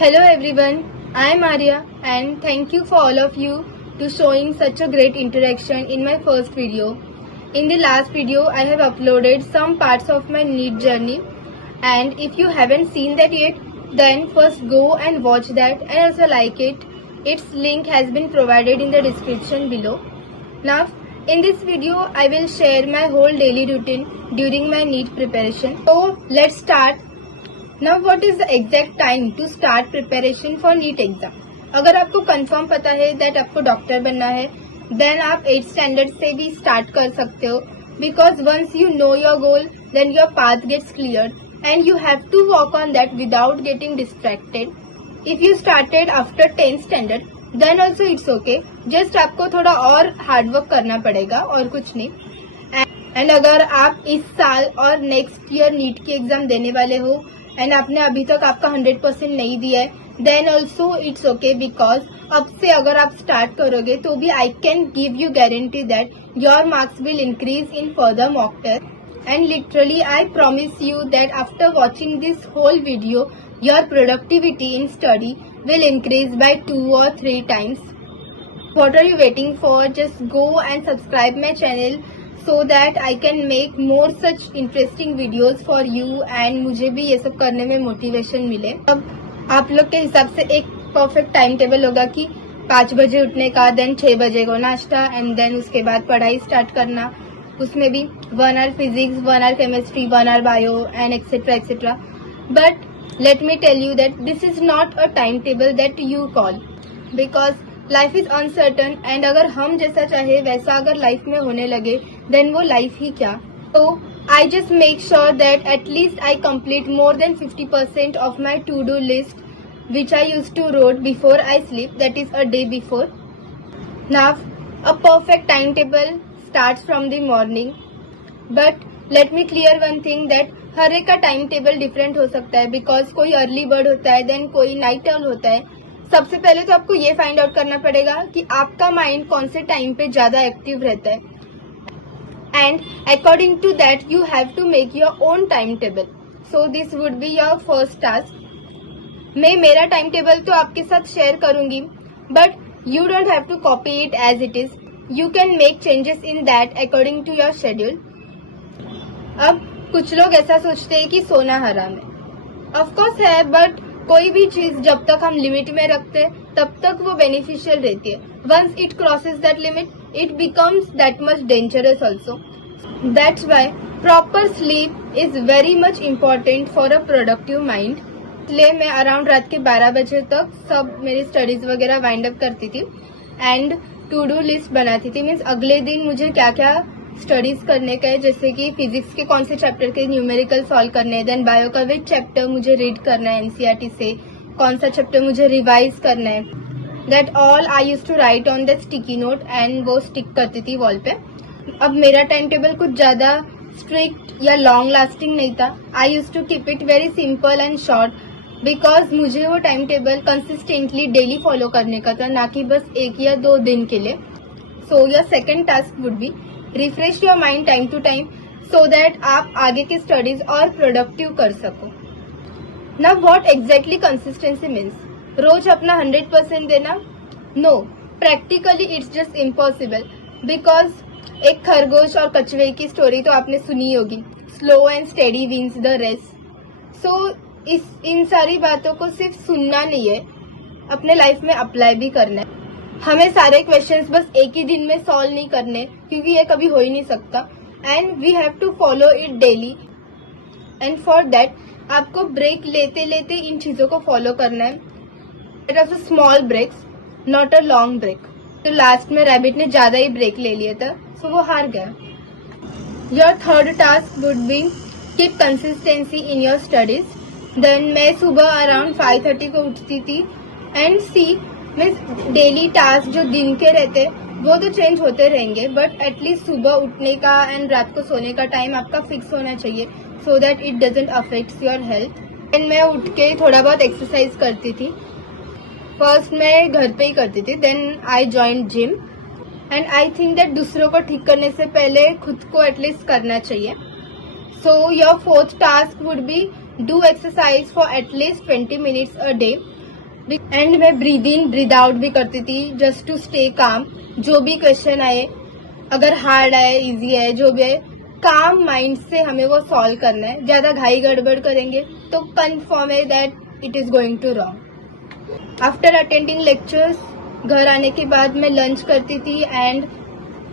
Hello everyone, I am Arya and thank you for all of you to showing such a great interaction in my first video. In the last video, I have uploaded some parts of my NEET journey, and if you haven't seen that yet, then first go and watch that and also like it. Its link has been provided in the description below. Now, in this video, I will share my whole daily routine during my NEET preparation. So, let's start. Now what is the exact time to start preparation for NEET exam? अगर आपको confirm पता है that आपको doctor बनना है, then आप 8th standard से भी स्टार्ट कर सकते हो, because once you know your goal then your path gets clear and you have to walk on that without getting distracted. If you started after 10th standard then also it's okay, just आपको थोड़ा और hard work करना पड़ेगा और कुछ नहीं. And अगर आप इस साल और नेक्स्ट ईयर नीट की एग्जाम देने वाले हो एंड आपने अभी तक आपका 100% नहीं दिया है, then also it's okay, because अब से अगर आप स्टार्ट करोगे तो भी I can give you guarantee that your marks will increase in further mock test. And literally I promise you that after watching this whole video your productivity in study will increase by 2 or 3 times. What are you waiting for? Just go and subscribe my channel so that I can make more such interesting videos for you and मुझे भी ये सब करने में motivation मिले. अब आप लोग के हिसाब से एक परफेक्ट टाइम टेबल होगा कि 5 बजे उठने का, देन 6 बजे को नाश्ता एंड देन उसके बाद पढ़ाई स्टार्ट करना. उसमें भी 1 hour physics, 1 hour chemistry, 1 hour bio and etcetera etcetera. But let me tell you that this is not a timetable that you call, because life is uncertain and अगर हम जैसा चाहे वैसा अगर लाइफ में होने लगे then वो लाइफ ही क्या. So I just make sure that at least I complete more than 50% of my to-do list which I used to write before I sleep, that is a day before. Now a perfect timetable starts from the morning, but let me clear one thing that हर एक का time table different हो सकता है, because कोई early bird होता है, then कोई night owl होता है. सबसे पहले तो आपको ये फाइंड आउट करना पड़ेगा कि आपका माइंड कौन से टाइम पे ज्यादा एक्टिव रहता है, and according to that you have to make your own timetable. So this would be your first task. मैं मेरा टाइम टेबल तो आपके साथ शेयर करूंगी, but you don't have to copy it as it is. You can make changes in that according to your schedule. अब कुछ लोग ऐसा सोचते हैं कि सोना हराम है. ऑफ कोर्स है, बट कोई भी चीज जब तक हम लिमिट में रखते हैं तब तक वो बेनिफिशियल रहती है. Once it crosses that limit it becomes that much dangerous also. That's why proper sleep is very much important for a productive mind. इसलिए मैं अराउंड रात के 12 बजे तक सब मेरी स्टडीज वगैरह वाइंड अप करती थी एंड टू डू लिस्ट बनाती थी. मीन्स अगले दिन मुझे क्या क्या स्टडीज करने का है, जैसे कि फिजिक्स के कौन से चैप्टर के न्यूमेरिकल सॉल्व करने हैं, देन बायो का विच चैप्टर मुझे रीड करना है एनसीईआरटी से, कौन सा चैप्टर मुझे रिवाइज करना है. That all I use to write on that sticky note and वो स्टिक करती थी वॉल पे. अब मेरा टाइम टेबल कुछ ज्यादा स्ट्रिक्ट या लॉन्ग लास्टिंग नहीं था. I use to keep it very simple and short, because मुझे वो time table consistently daily follow करने का था, ना कि बस 1 या 2 दिन के लिए. So your second task would be refresh your mind time to time so that आप आगे की स्टडीज और प्रोडक्टिव कर सको. ना व्हाट एग्जैक्टली कंसिस्टेंसी मीन्स, रोज अपना 100% देना? No, practically it's just impossible, because एक खरगोश और कछुए की स्टोरी तो आपने सुनी होगी, slow and steady wins the race. So इन सारी बातों को सिर्फ सुनना नहीं है, अपने लाइफ में अप्लाई भी करना है. हमें सारे क्वेश्चंस बस एक ही दिन में सॉल्व नहीं करने, क्योंकि ये कभी हो ही नहीं सकता. And we have to follow it daily, and for that आपको ब्रेक लेते लेते इन चीजों को फॉलो करना है. It are small breaks, not a long break. तो लास्ट में रैबिट ने ज्यादा ही ब्रेक ले लिया था, सो वो हार गया. Your third task would be keep consistency in your studies. Then मैं सुबह अराउंड 5:30 को उठती थी and see means daily task जो दिन के रहते वो तो चेंज होते रहेंगे, बट एटलीस्ट सुबह उठने का एंड रात को सोने का टाइम आपका फिक्स होना चाहिए so that it doesn't affects your health. And मैं उठ के थोड़ा बहुत एक्सरसाइज करती थी. फर्स्ट मैं घर पे ही करती थी, then I join gym. And I think that दूसरों को ठीक करने से पहले खुद को एटलीस्ट करना चाहिए. So your fourth task would B do exercise for at least 20 minutes a day. And मैं ब्रीद इन ब्रीद आउट भी करती थी जस्ट टू स्टे काम। जो भी क्वेश्चन आए, अगर हार्ड आए इजी है, जो भी है, काम माइंड से हमें वो सॉल्व करना है। ज्यादा घाई गड़बड़ करेंगे तो कन्फर्म है that it is going to wrong. After attending lectures घर आने के बाद मैं लंच करती थी एंड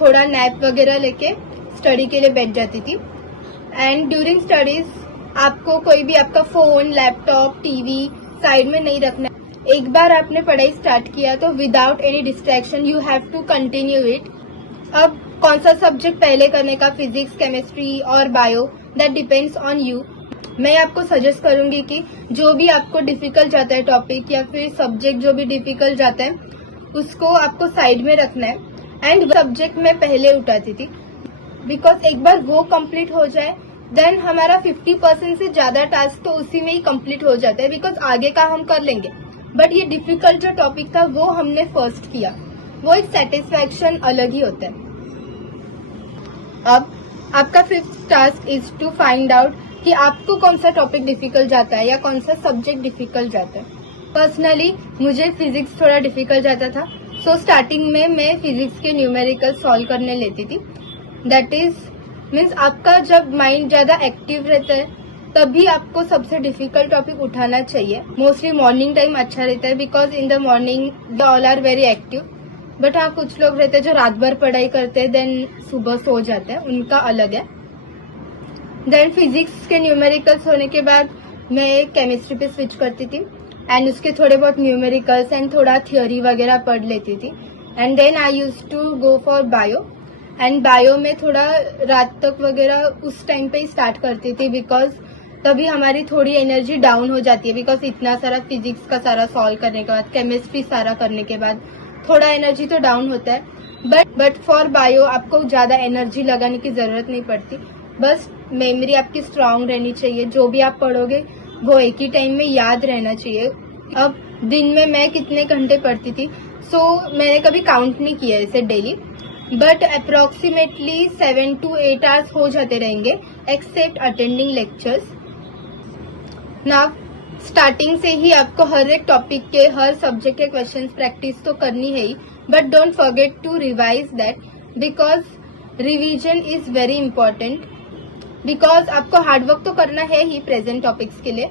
थोड़ा नैप वगैरह लेके स्टडी के लिए बैठ जाती थी। एंड ड्यूरिंग स्टडीज आपको कोई भी आपका फोन, लैपटॉप, टीवी साइड में नहीं रखना। एक बार आपने पढ़ाई स्टार्ट किया तो without any distraction you have to continue it. अब कौन सा सब्जेक्ट पहले करने का, फिजिक्स, केमिस्ट्री और bio, that depends on you. मैं आपको सजेस्ट करूंगी कि जो भी आपको डिफिकल्ट जाता है टॉपिक या फिर सब्जेक्ट जो भी डिफिकल्ट जाता है उसको आपको साइड में रखना है। एंड सब्जेक्ट मैं पहले उठाती थी बिकॉज एक बार वो कंप्लीट हो जाए देन हमारा 50% से ज्यादा टास्क तो उसी में ही कंप्लीट हो जाता है, बिकॉज आगे का हम कर लेंगे। बट ये डिफिकल्ट जो टॉपिक था वो हमने फर्स्ट किया, वो एक सेटिस्फैक्शन अलग ही होता है। अब आपका 5th task is to find out कि आपको कौन सा टॉपिक डिफिकल्ट जाता है या कौन सा सब्जेक्ट डिफिकल्ट जाता है। पर्सनली मुझे फिजिक्स थोड़ा डिफिकल्ट जाता था, सो स्टार्टिंग में मैं फिजिक्स के न्यूमेरिकल सॉल्व करने लेती थी। दैट इज मीन्स आपका जब माइंड ज्यादा एक्टिव रहता है तभी आपको सबसे डिफिकल्ट टॉपिक उठाना चाहिए। मोस्टली मॉर्निंग टाइम अच्छा रहता है because in the morning the all are very active. But हाँ, कुछ लोग रहते हैं जो रात भर पढ़ाई करते हैं देन सुबह सो जाते हैं, उनका अलग है। देन फिजिक्स के न्यूमेरिकल्स होने के बाद मैं केमिस्ट्री पे स्विच करती थी एंड उसके थोड़े बहुत न्यूमेरिकल्स एंड थोड़ा थियोरी वगैरह पढ़ लेती थी। And then I use to go for bio. And bio में थोड़ा रात तक वगैरह उस टाइम पे ही स्टार्ट करती थी बिकॉज तभी हमारी थोड़ी एनर्जी डाउन हो जाती है, बिकॉज इतना सारा फिजिक्स का सारा सॉल्व करने के बाद, केमिस्ट्री सारा करने के बाद थोड़ा एनर्जी तो डाउन होता है। बट फॉर बायो आपको ज्यादा एनर्जी लगाने की जरूरत नहीं पड़ती, बस मेमोरी आपकी स्ट्रांग रहनी चाहिए। जो भी आप पढ़ोगे वो एक ही टाइम में याद रहना चाहिए। अब दिन में मैं कितने घंटे पढ़ती थी, सो मैंने कभी काउंट नहीं किया इसे daily, but approximately 7 to 8 hours हो जाते रहेंगे except attending lectures. Now starting से ही आपको हर एक टॉपिक के, हर सब्जेक्ट के क्वेश्चंस प्रैक्टिस तो करनी है ही, but don't forget to revise that because revision is very important. Because आपको हार्डवर्क तो करना है ही प्रेजेंट टॉपिक्स के लिए।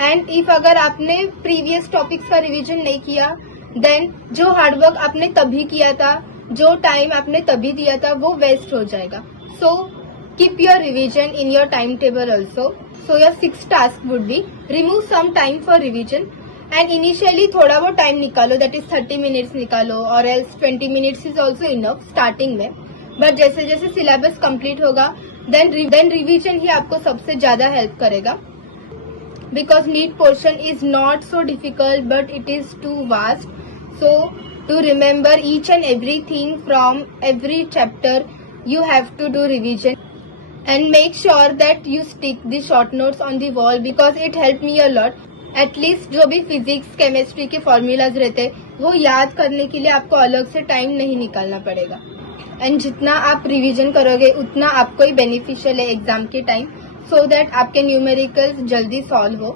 एंड इफ अगर आपने प्रीवियस टॉपिक्स का रिवीजन नहीं किया देन जो हार्डवर्क आपने तभी किया था, जो टाइम आपने तभी दिया था, वो वेस्ट हो जाएगा। So keep your revision in your time table also. So your 6th task would be remove some time for revision and initially थोड़ा वो टाइम निकालो, that is 30 minutes निकालो or else 20 minutes is also enough starting में। But जैसे जैसे syllabus complete होगा then revision ही आपको सबसे ज्यादा हेल्प करेगा because NEET portion is not so difficult but it is too vast. So to remember each and everything from every chapter you have to do revision and make sure that you stick the short notes on the wall because it helped me a lot. At least जो भी physics chemistry के formulas रहते वो याद करने के लिए आपको अलग से टाइम नहीं निकालना पड़ेगा। एंड जितना आप रिवीजन करोगे उतना आपको ही बेनिफिशियल है एग्जाम के टाइम, सो दैट आपके न्यूमेरिकल्स जल्दी सॉल्व हो।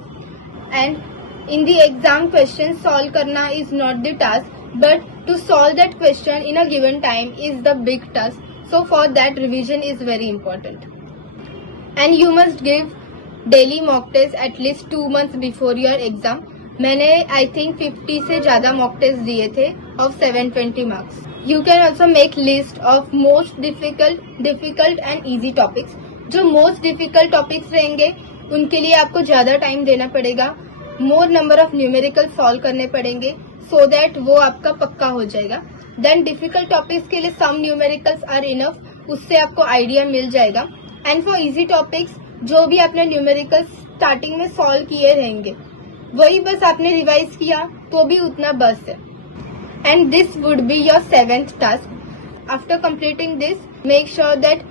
And in the exam question solve करना is not the task but to solve that question in a given time is the big task. So for that revision is very important and you must give daily mock test at least 2 months before your exam. मैंने I think 50 से ज्यादा mock test दिए थे of 720 marks. You can also make list of most difficult and easy topics. जो most difficult topics रहेंगे उनके लिए आपको ज्यादा टाइम देना पड़ेगा, more number of numerical solve करने पड़ेंगे so that वो आपका पक्का हो जाएगा। देन डिफिकल्ट टॉपिक्स के लिए सम न्यूमेरिकल्स आर इनफ, उससे आपको आइडिया मिल जाएगा। एंड फॉर इजी टॉपिक्स जो भी आपने न्यूमेरिकल्स स्टार्टिंग में सॉल्व किए रहेंगे वही बस आपने रिवाइज किया तो भी उतना बस है। And this would be your 7th task. After completing this make sure that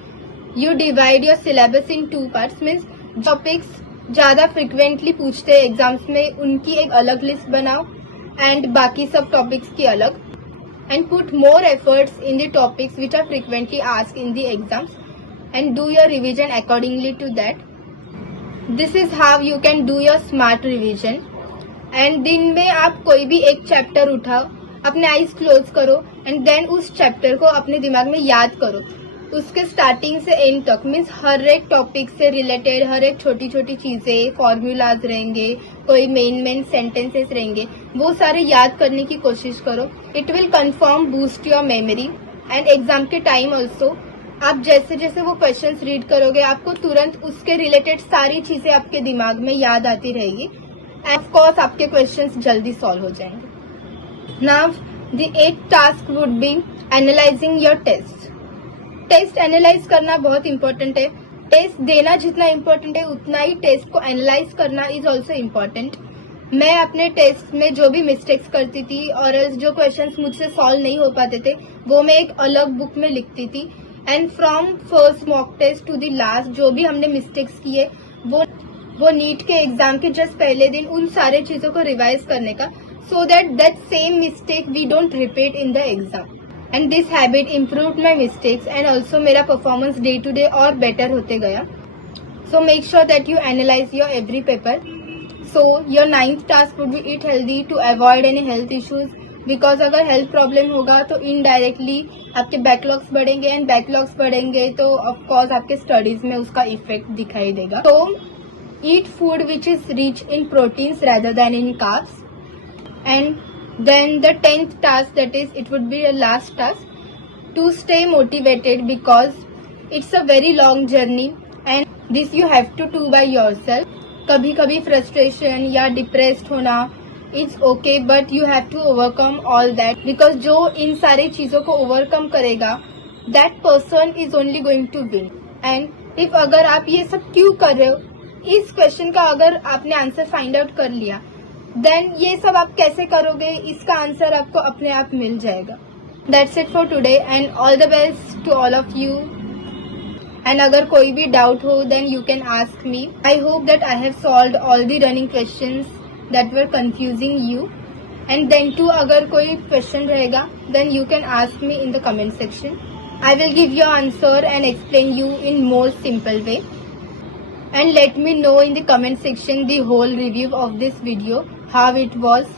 you divide your syllabus in 2 parts. Means topics ज्यादा फ्रिक्वेंटली पूछते हैं एग्जाम्स में उनकी एक अलग लिस्ट बनाओ एंड बाकी सब टॉपिक्स की अलग। And put more efforts in the topics which are frequently asked in the exams and do your revision accordingly to that. This is how you can do your smart revision. And दिन में आप कोई भी एक chapter उठाओ, अपने eyes close करो and then उस चैप्टर को अपने दिमाग में याद करो, उसके स्टार्टिंग से एंड तक। मीन्स हर एक टॉपिक से रिलेटेड हर एक छोटी छोटी चीजें, फॉर्मूलाज रहेंगे, कोई मेन सेंटेंसेस रहेंगे, वो सारे याद करने की कोशिश करो। It will confirm boost your memory and exam के टाइम ऑल्सो आप जैसे जैसे वो क्वेश्चंस रीड करोगे, आपको तुरंत उसके रिलेटेड सारी चीजें आपके दिमाग में याद आती रहेगी एंड ऑफ कोर्स आपके क्वेश्चंस जल्दी सॉल्व हो जाएंगे। Now the 8th task would be analysing your test. Test analyse करना बहुत इंपॉर्टेंट है। टेस्ट देना जितना इम्पोर्टेंट है उतना ही टेस्ट को एनालाइज करना इज ऑल्सो इम्पोर्टेंट। मैं अपने टेस्ट में जो भी मिस्टेक्स करती थी और जो क्वेश्चंस मुझसे सॉल्व नहीं हो पाते थे वो मैं एक अलग बुक में लिखती थी and from first mock test to the last जो भी हमने मिस्टेक्स किए वो नीट के एग्जाम के जस्ट पहले दिन उन सारे चीजों को रिवाइज करने का, so that same mistake we don't repeat in the exam. And this habit improved my mistakes and also मेरा परफॉर्मेंस डे टू डे और बेटर होते गया। So make sure that you analyse your every paper. So your 9th task would be eat healthy to avoid any health issues, because अगर health problem होगा तो indirectly आपके backlogs बढ़ेंगे and backlogs बढ़ेंगे तो ऑफकोर्स आपके स्टडीज में उसका इफेक्ट दिखाई देगा। तो eat food which is rich in proteins rather than in carbs. And then the 10th task, that is it would be a last task, to stay motivated because it's a very long journey and this you have to do by yourself. कभी कभी frustration या depressed होना it's okay, but you have to overcome all that, because जो इन सारी चीजों को overcome करेगा that person is only going to win. And if अगर आप ये सब क्यों कर रहे हो, इस क्वेश्चन का अगर आपने आंसर फाइंड आउट कर लिया देन ये सब आप कैसे करोगे, इसका आंसर आपको अपने आप मिल जाएगा। That's it for today and all the best to all of you. And अगर कोई भी डाउट हो then you can ask me. I hope that I have solved all the running questions that were confusing you. And then too अगर कोई question रहेगा then you can ask me in the comment section. I will give your answer and explain you in more simple way. And let me know in the comment section the whole review of this video, how it was.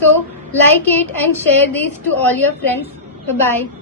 So like it and share this to all your friends. Bye bye.